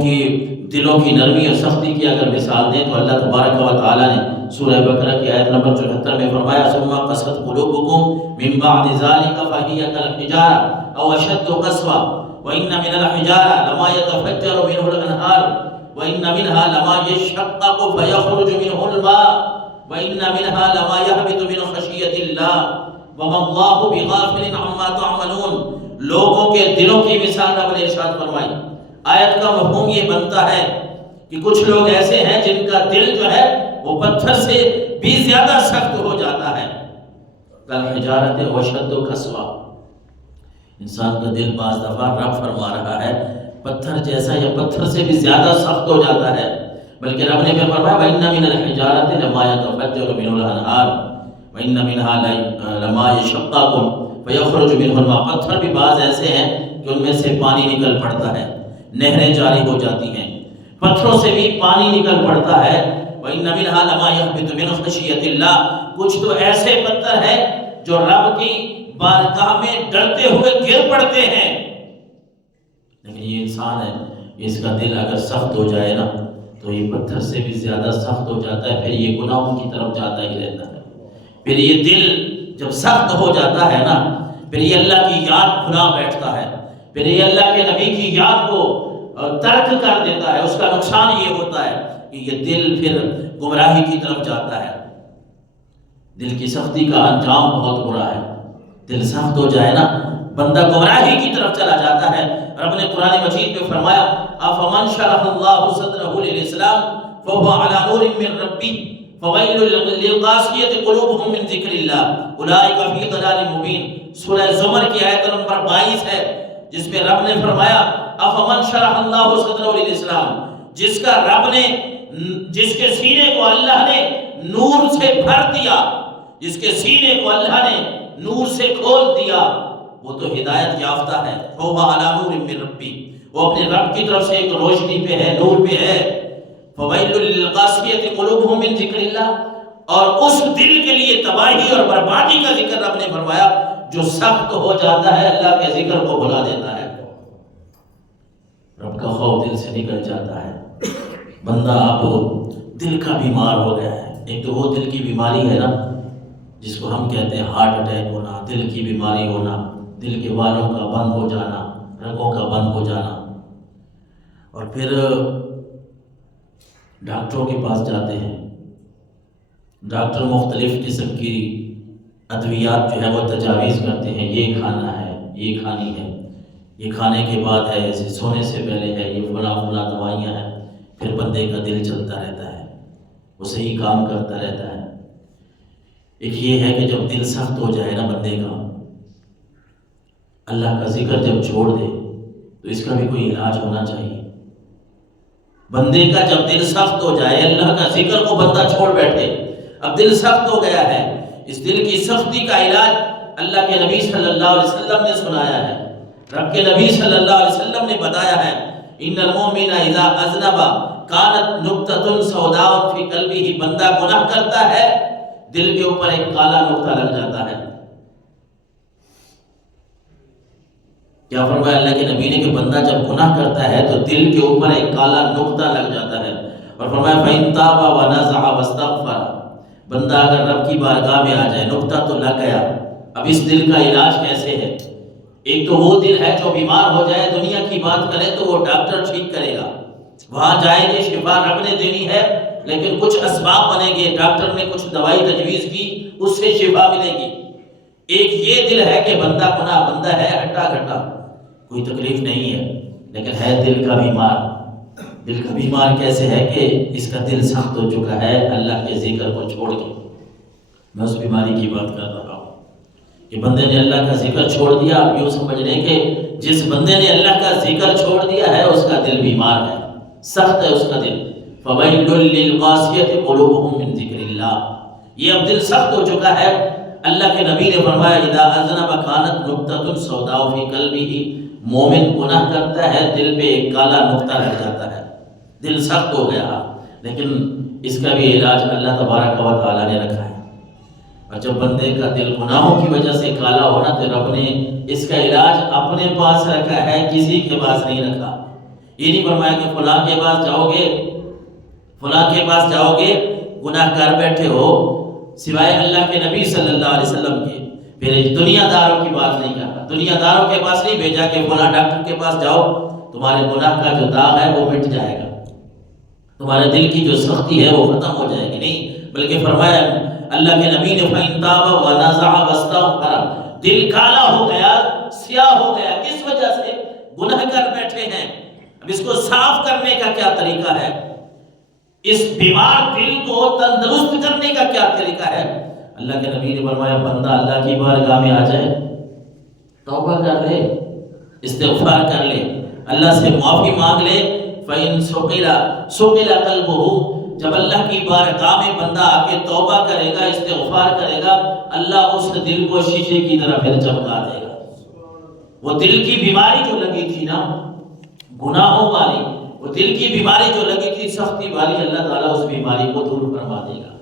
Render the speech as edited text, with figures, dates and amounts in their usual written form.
کی دلوں کی نرمی اور سختی کی اگر مثال دیں تو اللہ تبارک و تعالیٰ نے سورہ بقرہ کی آیت نمبر 74 میں فرمایا ثم قست قلوبکم من بعد ذلك فهي كالحجارة او اشد قسوة وان من الحجارة لما يتفجر منه الانهار وان منها لما يشقق فيخرج منه الماء وان منها لما يهبط من خشية الله وما الله بغافل عما تعملون۔ لوگوں کے دلوں کی مثال رب نے ارشاد فرمائی۔ آیت کا مفہوم یہ بنتا ہے کہ کچھ لوگ ایسے ہیں جن کا دل جو ہے وہ پتھر سے بھی زیادہ سخت ہو جاتا ہے۔ کالحجارۃ واشد قسوۃ، انسان کا دل بعض دفعہ رب فرما رہا ہے پتھر جیسا یا پتھر سے بھی زیادہ سخت ہو جاتا ہے، بلکہ رب نے پھر فرمایا وَإِنَّ مِنَ الْحِجَارَةِ لَمَا يَتَفَجَّرُ مِنْهُ الْأَنْهَارُ وَإِنَّ مِنْهَا لَمَا يَشَقَّقُ فَيَخْرُجُ مِنْهُ الْمَاءُ۔ پتھر بھی بعض ایسے ہیں کہ ان میں سے پانی نکل پڑتا ہے، نہریں جاری ہو جاتی ہیں، پتھروں سے بھی پانی نکل پڑتا ہے۔ وَإِنَّ مِنْهَا لَمَا يَهْبِطُ مِنْ خَشْيَةِ اللَّهِ، کچھ تو ایسے پتھر ہیں جو رب کی بارگاہ میں ڈرتے ہوئے گر پڑتے ہیں۔ لیکن یہ انسان ہے، اس کا دل اگر سخت ہو جائے نا تو یہ پتھر سے بھی زیادہ سخت ہو جاتا ہے، پھر یہ گناہوں کی طرف جاتا ہی رہتا ہے۔ پھر یہ دل جب سخت ہو جاتا ہے نا پھر یہ اللہ کی یاد بھلا بیٹھتا ہے، پھر یہ اللہ کے نبی کی یاد کو ترک کر دیتا ہے۔ اس کا نقصان یہ ہوتا ہے کہ یہ دل پھر گمراہی کی طرف جاتا ہے۔ دل کی سختی کا انجام بہت برا ہے، دل سخت ہو جائے نا بندہ گمراہی کی طرف چلا جاتا ہے۔ رب نے قرآن مجید میں فرمایا افمن شرح اللہ صدرہ للاسلام فهو على نور من ربی فویل للقاسیۃ قلوبهم من ذکر اللہ اولئک فی ضلال مبین۔ سورہ زمر کی آیت نمبر 22 ہے جس میں رب نے فرمایا افمن شرح اللہ صدرہ للاسلام، جس کا رب نے جس کے سینے کو اللہ نے نور سے بھر دیا، جس کے سینے کو اللہ نے نور سے کھول دیا، وہ تو ہدایت یافتہ ہے۔ فَهُوَ عَلَى نُورٍ مِّن رَبِّهِ، وہ اپنے رب کی طرف سے ایک روشنی پہ ہے، نور پہ ہے۔ فَوَيْلٌ لِّلْقَاسِيَةِ قُلُوبُهُم مِّن ذِكْرِ اللَّهِ، اور اس دل کے لیے تباہی اور بربادی کا ذکر رب نے فرمایا جو سخت ہو جاتا ہے، اللہ کے ذکر کو بھلا دیتا ہے، رب کا خوف دل سے نکل جاتا ہے، بندہ اب دل کا بیمار ہو گیا ہے۔ ایک تو وہ دل کی بیماری ہے نا جس کو ہم کہتے ہیں ہارٹ اٹیک ہونا، دل کی بیماری ہونا، دل کے والوں کا بند ہو جانا، رگوں کا بند ہو جانا، اور پھر ڈاکٹروں کے پاس جاتے ہیں، ڈاکٹر مختلف قسم کی ادویات جو ہے وہ تجاویز کرتے ہیں، یہ کھانا ہے، یہ کھانی ہے، یہ کھانے کے بعد ہے، ایسے سونے سے پہلے ہے، یہ فلاں فلاں دوائیاں ہیں۔ پھر بندے کا دل چلتا رہتا ہے، وہ صحیح کام کرتا رہتا ہے۔ ایک یہ ہے کہ جب دل سخت ہو جائے نا بندے کا، اللہ کا ذکر جب چھوڑ دے تو اس کا بھی کوئی علاج ہونا چاہیے۔ بندے کا جب دل سخت ہو جائے، اللہ کا ذکر کو بندہ چھوڑ بیٹھے، اب دل سخت ہو گیا ہے، اس دل کی سختی کا علاج اللہ کے نبی صلی اللہ علیہ وسلم نے سنایا ہے، رب کے نبی صلی اللہ علیہ وسلم نے بتایا ہے ان المؤمن اذا اذنب كانت نقطة سوداء في قلبه، بندہ گناہ کرتا ہے دل کے اوپر ایک کالا نقطہ لگ جاتا ہے۔ کیا فرمایا اللہ کے نبی نے کہ بندہ جب گناہ کرتا ہے تو دل کے اوپر ایک کالا نقطہ لگ جاتا ہے، اور فرمایا فَإِن تَابَ وَنَزَعَ وَاسْتَغْفَرَ، بندہ اگر رب کی بارگاہ میں آ جائے، نقطہ تو لگ گیا، اب اس دل کا علاج کیسے ہے؟ ایک تو وہ دل ہے جو بیمار ہو جائے، دنیا کی بات کرے تو وہ ڈاکٹر ٹھیک کرے گا، وہاں جائیں گے شفا رب نے دینی ہے، لیکن کچھ اسباب بنیں گے، ڈاکٹر نے کچھ دوائی تجویز کی، اس سے شفا ملے گی۔ ایک یہ دل ہے کہ بندہ گناہ بندہ ہے، ہٹا گھٹا، کوئی تکلیف نہیں ہے، لیکن ہے دل کا بیمار۔ دل کا بیمار کیسے ہے کہ اس کا دل سخت ہو چکا ہے اللہ کے ذکر کو چھوڑ کے۔ میں اس بیماری کی بات کر رہا ہوں کہ بندے نے اللہ کا ذکر چھوڑ دیا، آپ یوں سمجھ لیں کہ جس بندے نے اللہ کا ذکر چھوڑ دیا ہے اس کا دل بیمار ہے، سخت ہے اس کا دل۔ فَوَيْلٌ لِّلْقَاسِيَةِ قُلُوبُهُم مِّن ذِكْرِ اللَّهِ، یہ اب دل سخت ہو چکا ہے۔ اللہ کے نبی نے فرمایا اذا اذنب كانت نقطة سوداء في قلبه، مومن گناہ کرتا ہے دل پہ ایک کالا نقطہ لگ جاتا ہے، دل سخت ہو گیا، لیکن اس کا بھی علاج اللہ تبارک و تعالیٰ نے رکھا ہے۔ اور جب بندے کا دل گناہوں کی وجہ سے کالا ہونا تو رب نے اس کا علاج اپنے پاس رکھا ہے، کسی کے پاس نہیں رکھا۔ یہ نہیں فرمایا کہ فلاں کے پاس جاؤ گے، فلاں کے پاس جاؤ گے، گناہ کار بیٹھے ہو سوائے اللہ کے نبی صلی اللہ علیہ وسلم کے۔ پھر دنیا داروں کی بات نہیں کرتا، دنیا داروں کے پاس نہیں بھیجا کہ فلاں ڈاکٹر کے پاس جاؤ تمہارے گناہ کا جو داغ ہے وہ مٹ جائے گا، تمہارے دل کی جو سختی ہے وہ ختم ہو جائے گی، نہیں، بلکہ فرمایا اللہ کے نبی نے فَإِن تَابَ وَنَزَعَ وَاسْتَغْفَرَ، دل کالا ہو گیا، سیاہ ہو گیا، کس وجہ سے؟ گناہ کر بیٹھے ہیں۔ اب اس کو صاف کرنے کا کیا طریقہ ہے؟ اس بیمار دل کو تندرست کرنے کا کیا طریقہ ہے؟ اللہ کے نبی نے فرمایا بندہ اللہ کی بارگاہ میں آ جائے، توبہ کر لے، استغفار کر لے، اللہ سے معافی مانگ لے، فَإِن سُقِلَ قَلْبُهُ، جب اللہ کی بارگاہ میں بندہ آ کے توبہ کرے گا، استغفار کرے گا، اللہ اس دل کو شیشے کی طرح پھر چمکا دے گا۔ وہ دل کی بیماری جو لگی تھی نا، گناہوں والی، وہ دل کی بیماری جو لگی تھی سختی والی، اللہ تعالیٰ اس بیماری کو دور فرما دے گا۔